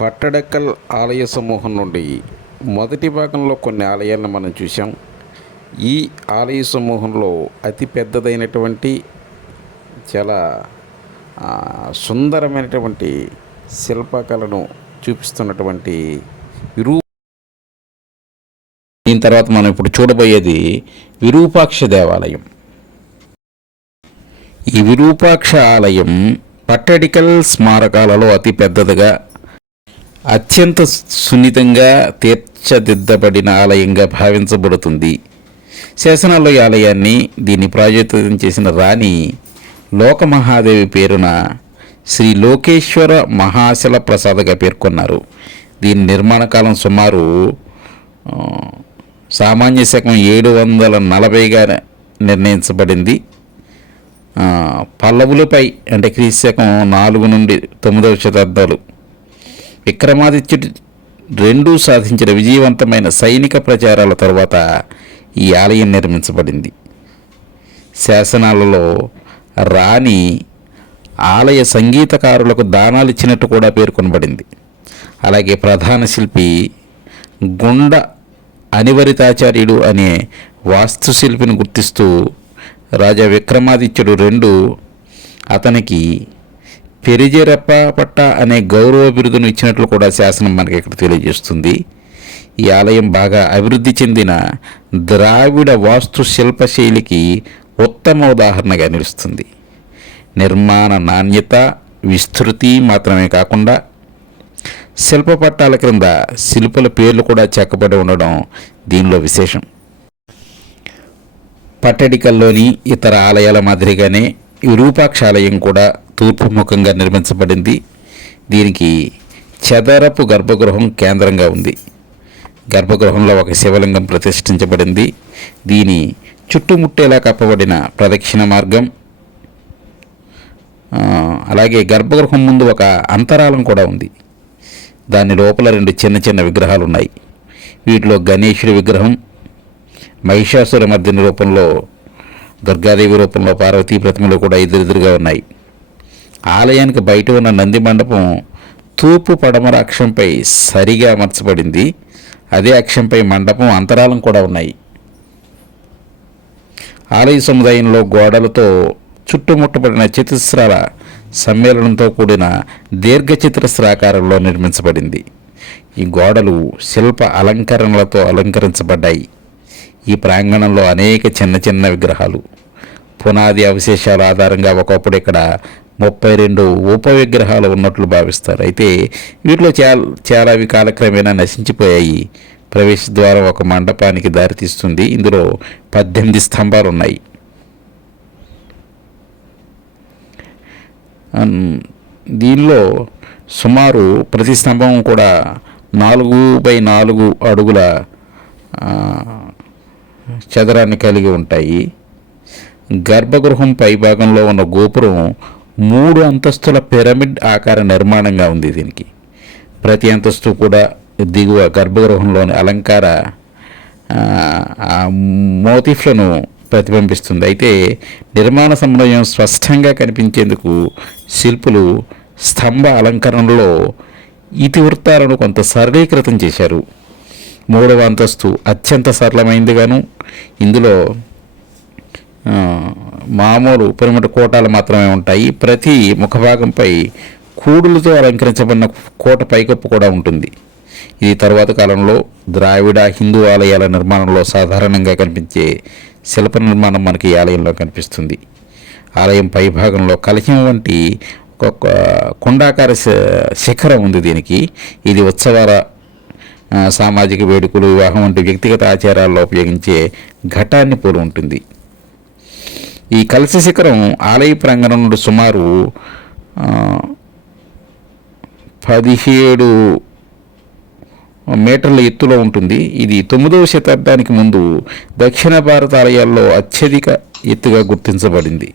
పట్టడక్కల్ ఆలయ సమూహం నుండి మొదటి భాగంలో కొన్ని ఆలయాలను మనం చూసాం. ఈ ఆలయ సమూహంలో అతి పెద్దదైనటువంటి చాలా సుందరమైనటువంటి శిల్పకళను చూపిస్తున్నటువంటి దీని తర్వాత మనం ఇప్పుడు చూడబోయేది విరూపాక్ష దేవాలయం. ఈ విరూపాక్ష ఆలయం పట్టడికల్ స్మారకాలలో అతి పెద్దదిగా అత్యంత సున్నితంగా తీర్చిదిద్దబడిన ఆలయంగా భావించబడుతుంది. శాసనాల్లో ఈ ఆలయాన్ని దీన్ని ప్రాయోజితం చేసిన రాణి లోకమహాదేవి పేరున శ్రీ లోకేశ్వర మహాశల ప్రసాదగా పేర్కొన్నారు. దీని నిర్మాణ కాలం సుమారు సామాన్య శకం 740గా నిర్ణయించబడింది. పల్లవులపై అంటే క్రీస్తు శకం 4 నుండి 9వ శతాబ్దాలు విక్రమాదిత్యుడు రెండూ సాధించిన విజయవంతమైన సైనిక ప్రచారాల తర్వాత ఈ ఆలయం నిర్మించబడింది. శాసనాలలో రాణి ఆలయ సంగీతకారులకు దానాలు ఇచ్చినట్టు కూడా పేర్కొనబడింది. అలాగే ప్రధాన శిల్పి గుండ అనివరితాచార్యుడు అనే వాస్తుశిల్పిని గుర్తిస్తూ రాజా విక్రమాదిత్యుడు II అతనికి పెరిజెరప్ప పట్ట అనే గౌరవ బిరుదును ఇచ్చినట్లు కూడా శాసనం మనకి ఇక్కడ తెలియజేస్తుంది. ఈ ఆలయం బాగా అభివృద్ధి చెందిన ద్రావిడ వాస్తు శిల్పశైలికి ఉత్తమ ఉదాహరణగా నిలుస్తుంది. నిర్మాణ నాణ్యత, విస్తృతి మాత్రమే కాకుండా శిల్ప పట్టాల క్రింద శిల్పుల పేర్లు కూడా చెక్కబడి ఉండడం దీనిలో విశేషం. పట్టడికల్లోని ఇతర ఆలయాల మాదిరిగానే విరూపాక్ష ఆలయం కూడా తూర్పు ముఖంగా నిర్మించబడింది. దీనికి చదరపు గర్భగృహం కేంద్రంగా ఉంది. గర్భగృహంలో ఒక శివలింగం ప్రతిష్ఠించబడింది. దీని చుట్టుముట్టేలా కప్పబడిన ప్రదక్షిణ మార్గం, అలాగే గర్భగృహం ముందు ఒక అంతరాలం కూడా ఉంది. దాని లోపల 2 చిన్న చిన్న విగ్రహాలు ఉన్నాయి. వీటిలో గణేశుడి విగ్రహం, మహిషాసుర మర్దిని రూపంలో, దుర్గాదేవి రూపంలో పార్వతీ ప్రతిమలు కూడా ఎదురెదురుగా ఉన్నాయి. ఆలయానికి బయట ఉన్న నంది మండపం తూర్పు పడమర అక్షంపై సరిగా అమర్చబడింది. అదే అక్షంపై మండపం, అంతరాలం కూడా ఉన్నాయి. ఆలయ సముదాయంలో గోడలతో చుట్టుముట్టబడిన చతుస్రాల సమ్మేళనంతో కూడిన దీర్ఘచతురస్రాకారంలో నిర్మించబడింది. ఈ గోడలు శిల్ప అలంకరణలతో అలంకరించబడ్డాయి. ఈ ప్రాంగణంలో అనేక చిన్న చిన్న విగ్రహాలు, పునాది అవశేషాల ఆధారంగా ఒకప్పుడు ఇక్కడ 32 ఉప విగ్రహాలు ఉన్నట్లు భావిస్తారు. అయితే వీటిలో చాలావి కాలక్రమేణా నశించిపోయాయి. ప్రవేశ ద్వారం ఒక మండపానికి దారితీస్తుంది. ఇందులో 18 స్తంభాలు ఉన్నాయి. దీనిలో సుమారు ప్రతి స్తంభం కూడా 4x4 అడుగుల చదరాన్ని కలిగి ఉంటాయి. గర్భగృహం పై భాగంలో ఉన్న గోపురం 3 అంతస్తుల పిరమిడ్ ఆకార నిర్మాణంగా ఉంది. దీనికి ప్రతి అంతస్తు కూడా దిగువ గర్భగృహంలోని అలంకార మోటిఫ్లను ప్రతిబింబిస్తుంది. అయితే నిర్మాణ సమన్వయం స్పష్టంగా కనిపించేందుకు శిల్పులు స్తంభ అలంకరణలో ఇతివృత్తాలను కొంత సరళీకృతం చేశారు. 3వ అంతస్తు అత్యంత సరళమైందిగాను, ఇందులో మామూలు పిరమిడ్ కోటాలు మాత్రమే ఉంటాయి. ప్రతి ముఖభాగంపై కూడులతో అలంకరించబడిన కోట పైకప్పు కూడా ఉంటుంది. ఇది తరువాత కాలంలో ద్రావిడ హిందూ ఆలయాల నిర్మాణంలో సాధారణంగా కనిపించే శిల్ప నిర్మాణం మనకి ఈ ఆలయంలో కనిపిస్తుంది. ఆలయం పైభాగంలో కలశం వంటి ఒక కుండాకార శిఖరం ఉంది. దీనికి ఇది ఉత్సవాల, సామాజిక వేడుకలు, వివాహం వంటి వ్యక్తిగత ఆచారాల్లో ఉపయోగించే ఘటాన్ని పోలి ఉంటుంది. ఈ కలశ శిఖరం ఆలయ ప్రాంగణం నుండి సుమారు 17 మీటర్ల ఎత్తులో ఉంటుంది. ఇది 9వ శతాబ్దానికి ముందు దక్షిణ భారత ఆలయాల్లో అత్యధిక ఎత్తుగా గుర్తించబడింది.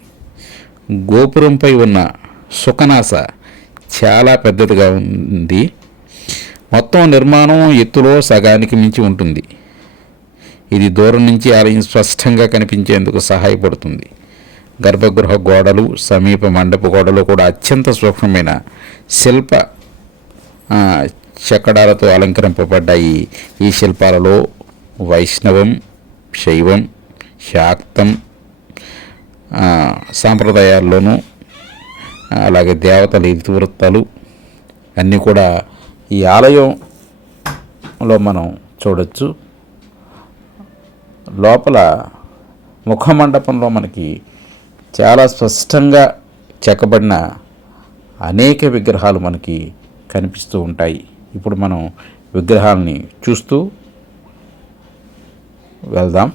గోపురంపై ఉన్న సుఖనాస చాలా పెద్దదిగా ఉంది. మొత్తం నిర్మాణం ఎత్తులో సగానికి మించి ఉంటుంది. ఇది దూరం నుంచి ఆలయం స్పష్టంగా కనిపించేందుకు సహాయపడుతుంది. గర్భగృహ గోడలు, సమీప మండప గోడలు కూడా అత్యంత సూక్ష్మమైన శిల్ప చెక్కడాలతో అలంకరింపబడ్డాయి. ఈ శిల్పాలలో వైష్ణవం, శైవం, శాక్తం సాంప్రదాయాల్లోనూ అలాగే దేవతల ఇతివృత్తాలు అన్నీ కూడా ఈ ఆలయంలో మనం చూడొచ్చు. లోపల ముఖమండపంలో మనకి చాలా స్పష్టంగా చెక్కబడిన అనేక విగ్రహాలు మనకి కనిపిస్తూ ఉంటాయి. ఇప్పుడు మనం విగ్రహాలని చూస్తూ వెళ్దాం.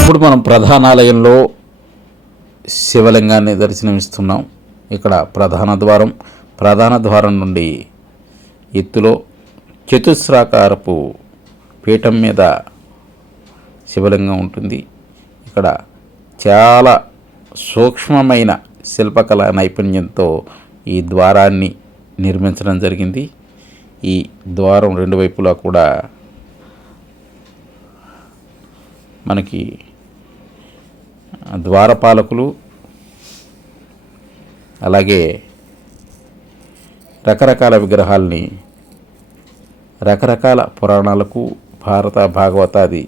ఇప్పుడు మనం ప్రధానాలయంలో శివలింగాన్ని దర్శనమిస్తున్నాం. ఇక్కడ ప్రధాన ద్వారం నుండి ఎత్తులో చతుస్రాకారపు పీఠం మీద శివలింగం ఉంటుంది. ఇక్కడ చాలా సూక్ష్మమైన శిల్పకళా నైపుణ్యంతో ఈ ద్వారాన్ని నిర్మించడం జరిగింది. ఈ ద్వారం రెండు వైపులా కూడా మనకి ద్వారపాలకులు అలాగే రకరకాల విగ్రహాలని రకరకాల పురాణాలకు, భారత భాగవతాది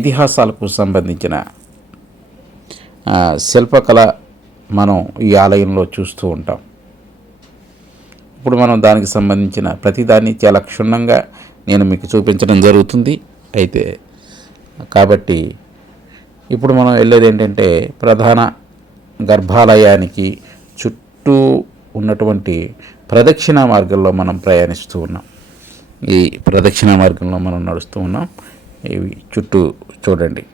ఇతిహాసాలకు సంబంధించిన శిల్పకళ మనం ఈ ఆలయంలో చూస్తూ ఉంటాం. ఇప్పుడు మనం దానికి సంబంధించిన ప్రతిదాన్ని చాలా క్షుణ్ణంగా నేను మీకు చూపించడం జరుగుతుంది. అయితే కాబట్టి ఇప్పుడు మనం వెళ్ళేది ఏంటంటే ప్రధాన గర్భాలయానికి చుట్టూ ఉన్నటువంటి ప్రదక్షిణా మార్గంలో మనం ప్రయాణిస్తూ ఉన్నాం. ఈ ప్రదక్షిణా మార్గంలో మనం నడుస్తూ ఉన్నాం. ఇవి చుట్టూ చూడండి.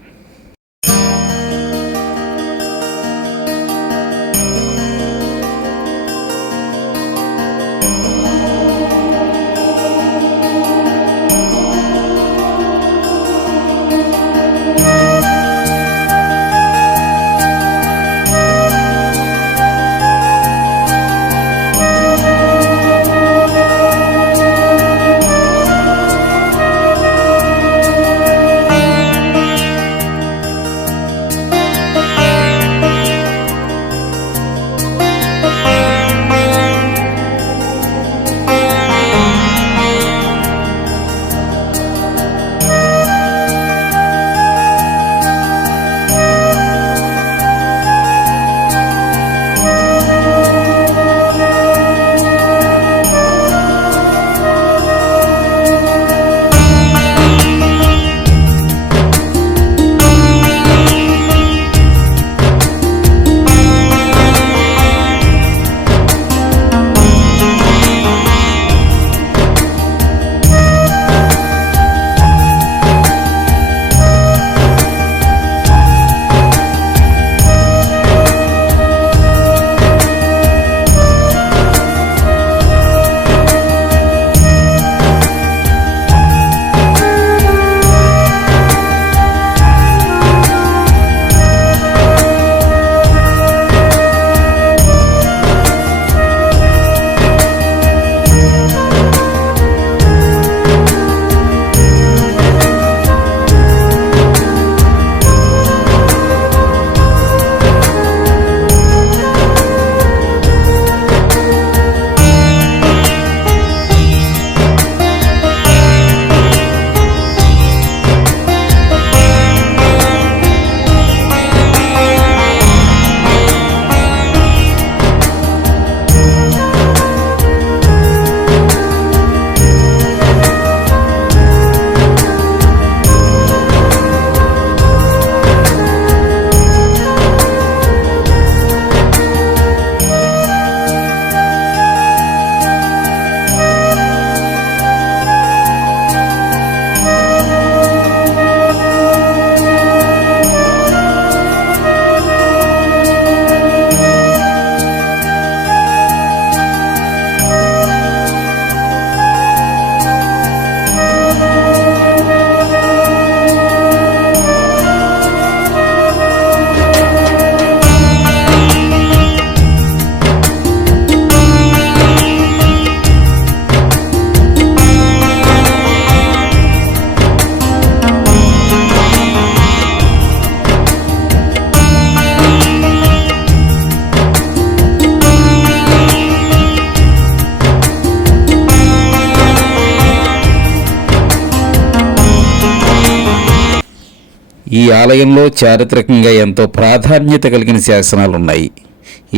ఈ ఆలయంలో చారిత్రకంగా ఎంతో ప్రాధాన్యత కలిగిన శాసనాలు ఉన్నాయి.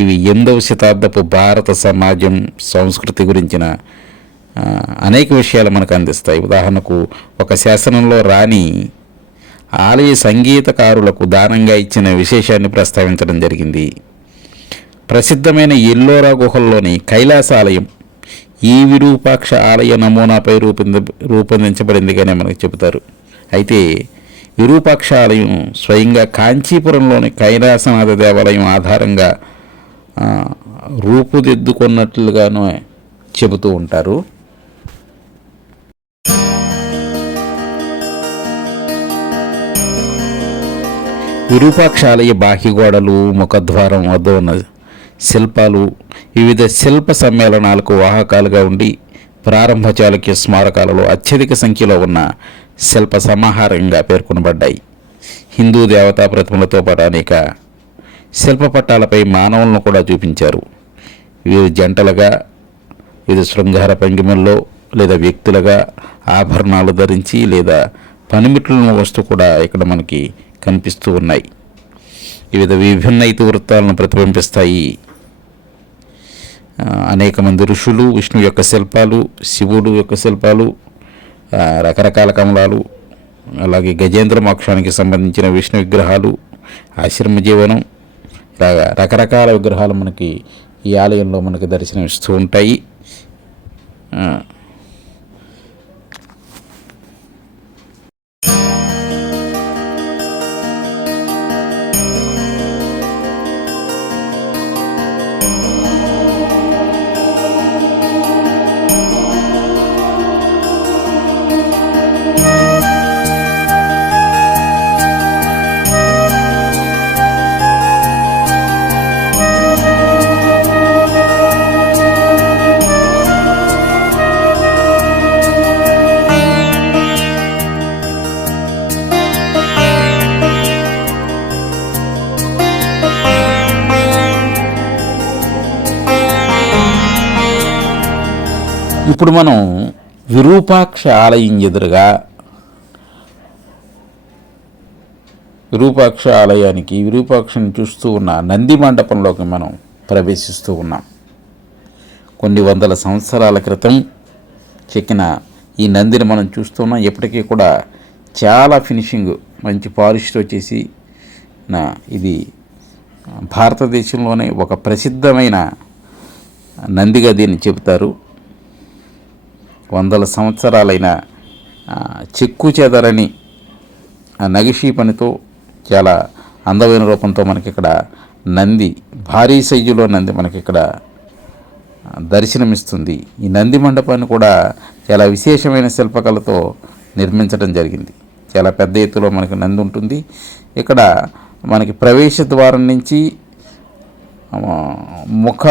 ఇవి 8వ శతాబ్దపు భారత సమాజం సంస్కృతి గురించిన అనేక విషయాలు మనకు అందిస్తాయి. ఉదాహరణకు ఒక శాసనంలో రాణి ఆలయ సంగీతకారులకు దానంగా ఇచ్చిన విశేషాన్ని ప్రస్తావించడం జరిగింది. ప్రసిద్ధమైన ఎల్లోరా గుహల్లోని కైలాసాలయం ఈ విరూపాక్ష ఆలయ నమూనాపై రూపొందించబడిందిగానే మనకు చెబుతారు. అయితే విరూపాక్ష ఆలయం స్వయంగా కాంచీపురంలోని కైలాసనాథ దేవాలయం ఆధారంగా రూపుదిద్దుకున్నట్లుగాను చెబుతూ ఉంటారు. విరూపాక్ష ఆలయ బాహ్య గోడలు, ముఖద్వారం వద్ద ఉన్న శిల్పాలు వివిధ శిల్ప సమ్మేళనాలకు వాహకాలుగా ఉండి ప్రారంభ చాళుక్య స్మారకాలలో అత్యధిక సంఖ్యలో ఉన్న శిల్ప సమాహారంగా పేర్కొనబడ్డాయి. హిందూ దేవతా ప్రతిమలతో పాటు అనేక శిల్పపట్టాలపై మానవులను కూడా చూపించారు. వివిధ జంటలుగా, వివిధ శృంగార భంగిమల్లో లేదా వ్యక్తులుగా ఆభరణాలు ధరించి లేదా పనిముట్లను వస్తూ కూడా ఇక్కడ మనకి కనిపిస్తూ ఉన్నాయి. వివిధ విభిన్న ఇతివృత్తాలను ప్రతిబింబిస్తాయి. అనేక మంది ఋషులు, విష్ణు యొక్క శిల్పాలు, శివుడు యొక్క శిల్పాలు, రకరకాల కమలాలు, అలాగే గజేంద్ర మోక్షానికి సంబంధించిన విష్ణు విగ్రహాలు, ఆశ్రమ జీవనం, ఇలాగా రకరకాల విగ్రహాలు మనకి ఈ ఆలయంలో మనకి దర్శనమిస్తూ ఉంటాయి. ఇప్పుడు మనం విరూపాక్ష ఆలయం ఎదురుగా విరూపాక్ష ఆలయానికి విరూపాక్షని చూస్తూ ఉన్న నంది మండపంలోకి మనం ప్రవేశిస్తూ ఉన్నాం. కొన్ని వందల సంవత్సరాల క్రితం చెక్కిన ఈ నందిని మనం చూస్తున్నాం. ఎప్పటికీ కూడా చాలా ఫినిషింగ్, మంచి పాలిష్తో చేసి ఇది భారతదేశంలోనే ఒక ప్రసిద్ధమైన నందిగా దీన్ని చెబుతారు. వందల సంవత్సరాలైన చెక్కు చెదరని నగిషీ పనితో చాలా అందమైన రూపంతో మనకి ఇక్కడ నంది, భారీ సైజులో నంది మనకి ఇక్కడ దర్శనమిస్తుంది. ఈ నంది మండపాన్ని కూడా చాలా విశేషమైన శిల్పకళతో నిర్మించడం జరిగింది. చాలా పెద్ద ఎత్తులో మనకి నంది ఉంటుంది. ఇక్కడ మనకి ప్రవేశ ద్వారం నుంచి ముఖ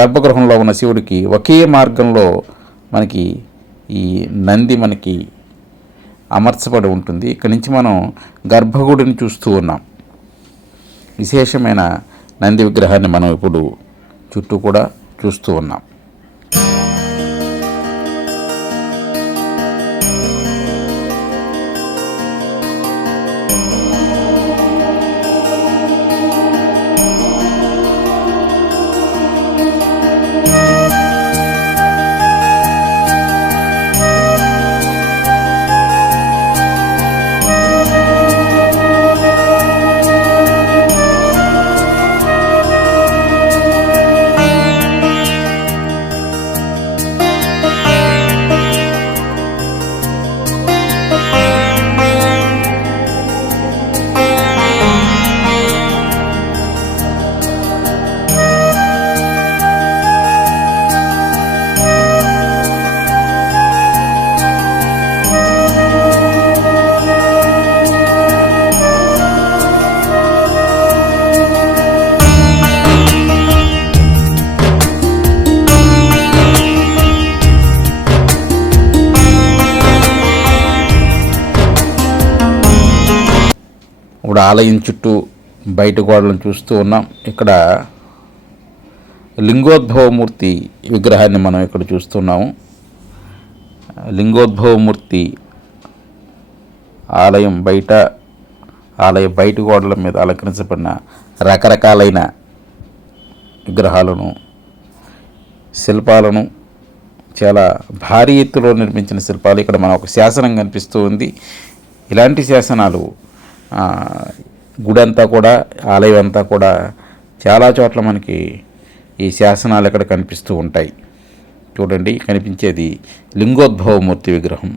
గర్భగృహంలో ఉన్న శివుడికి ఒకే మార్గంలో మనకి ఈ నంది మనకి అమర్చబడి ఉంటుంది. ఇక్కడి నుంచి మనం గర్భగుడిని చూస్తూ ఉన్నాం. విశేషమైన నంది విగ్రహాన్ని మనం ఇప్పుడు చుట్టూ కూడా చూస్తూ ఉన్నాం. ఇప్పుడు ఆలయం చుట్టూ బయట గోడలను చూస్తూ ఉన్నాం. ఇక్కడ లింగోద్భవమూర్తి విగ్రహాన్ని మనం ఇక్కడ చూస్తున్నాము. లింగోద్భవమూర్తి ఆలయం బయట ఆలయ బయటి గోడల మీద అలంకరించబడిన రకరకాలైన విగ్రహాలను, శిల్పాలను, చాలా భారీ ఎత్తులో నిర్మించిన శిల్పాలు. ఇక్కడ మన ఒక శాసనం కనిపిస్తూ ఉంది. ఇలాంటి శాసనాలు గుడి అంతా కూడా, ఆలయం అంతా కూడా చాలా చోట్ల మనకి ఈ శాసనాలు ఇక్కడ కనిపిస్తూ ఉంటాయి. చూడండి, కనిపించేది లింగోద్భవమూర్తి విగ్రహం.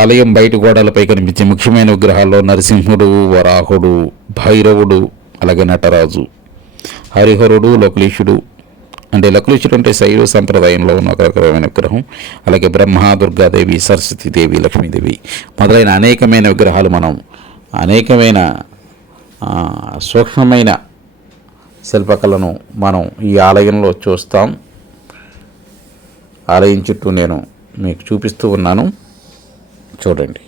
ఆలయం బయట గోడలపై కనిపించే ముఖ్యమైన విగ్రహాల్లో నరసింహుడు, వరాహుడు, భైరవుడు, అలాగే నటరాజు, హరిహరుడు, లకులీశుడు. అంటే లకులీశుడు అంటే శైవ సంప్రదాయంలో ఉన్న ఒక రకమైన విగ్రహం. అలాగే బ్రహ్మ, దుర్గాదేవి, సరస్వతీదేవి, లక్ష్మీదేవి మొదలైన అనేకమైన విగ్రహాలు మనం అనేకమైన సూక్ష్మమైన శిల్పకళను మనం ఈ ఆలయంలో చూస్తాం. ఆలయం చుట్టూ నేను మీకు చూపిస్తూ ఉన్నాను, చూడండి.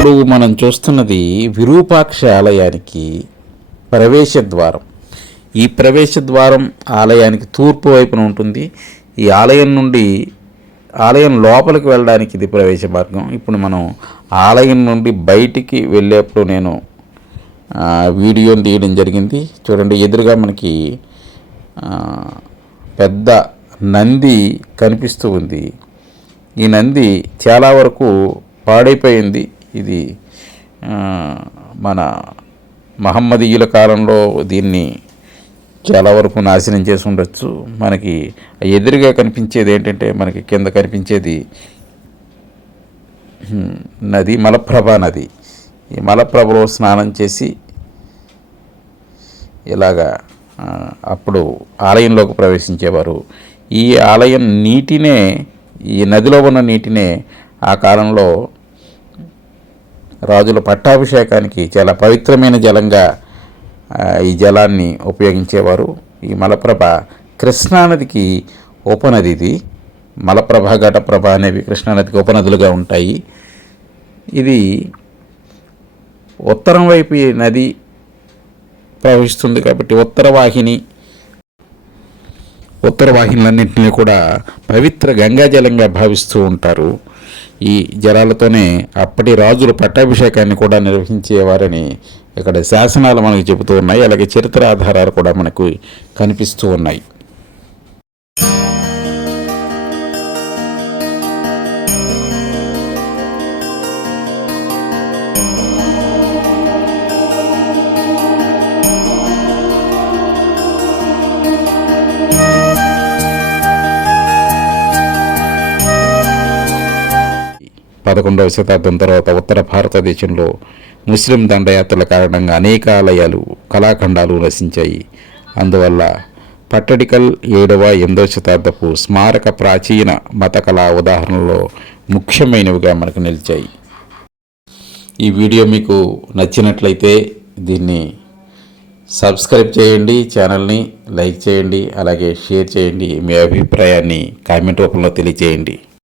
ఇప్పుడు మనం చూస్తున్నది విరూపాక్ష ఆలయానికి ప్రవేశ ద్వారం. ఈ ప్రవేశ ద్వారం ఆలయానికి తూర్పు వైపున ఉంటుంది. ఈ ఆలయం లోపలికి వెళ్ళడానికి ఇది ప్రవేశ మార్గం. ఇప్పుడు మనం ఆలయం నుండి బయటికి వెళ్ళేప్పుడు నేను వీడియోని తీయడం జరిగింది. చూడండి, ఎదురుగా మనకి పెద్ద నంది కనిపిస్తూ ఉంది. ఈ నంది చాలా వరకు పాడైపోయింది. ఇది మన మహమ్మదీయుల కాలంలో దీన్ని చాలా వరకు నాశనం చేసి ఉండొచ్చు. మనకి ఎదురుగా కనిపించేది ఏంటంటే, మనకి కింద కనిపించేది నది, మలప్రభా నది. ఈ మలప్రభలో స్నానం చేసి ఇలాగా అప్పుడు ఆలయంలోకి ప్రవేశించేవారు. ఈ ఆలయం నీటినే, ఈ నదిలో ఉన్న నీటినే ఆ కాలంలో రాజుల పట్టాభిషేకానికి చాలా పవిత్రమైన జలంగా ఈ జలాన్ని ఉపయోగించేవారు. ఈ మలప్రభ కృష్ణానదికి ఉపనది. ఇది మలప్రభ, ఘటప్రభ అనేవి కృష్ణానదికి ఉపనదులుగా ఉంటాయి. ఇది ఉత్తరం వైపు ఈ నది ప్రవహిస్తుంది కాబట్టి ఉత్తరవాహినులన్నింటినీ కూడా పవిత్ర గంగాజలంగా భావిస్తూ ఉంటారు. ఈ జలాలతోనే అప్పటి రాజుల పట్టాభిషేకాన్ని కూడా నిర్వహించేవారని ఇక్కడ శాసనాలు మనకు చెబుతూ ఉన్నాయి. అలాగే చరిత్ర ఆధారాలు కూడా మనకు కనిపిస్తూ ఉన్నాయి. పదకొండవ శతాబ్దం తర్వాత ఉత్తర భారతదేశంలో ముస్లిం దండయాత్రల కారణంగా అనేక ఆలయాలు, కళాఖండాలు నశించాయి. అందువల్ల పట్టడికల్ 7వ 8వ శతాబ్దపు స్మారక ప్రాచీన మత కళా ఉదాహరణలో ముఖ్యమైనవిగా మనకు నిలిచాయి. ఈ వీడియో మీకు నచ్చినట్లయితే దీన్ని సబ్స్క్రైబ్ చేయండి, ఛానల్ని లైక్ చేయండి, అలాగే షేర్ చేయండి. మీ అభిప్రాయాన్ని కామెంట్ రూపంలో తెలియజేయండి.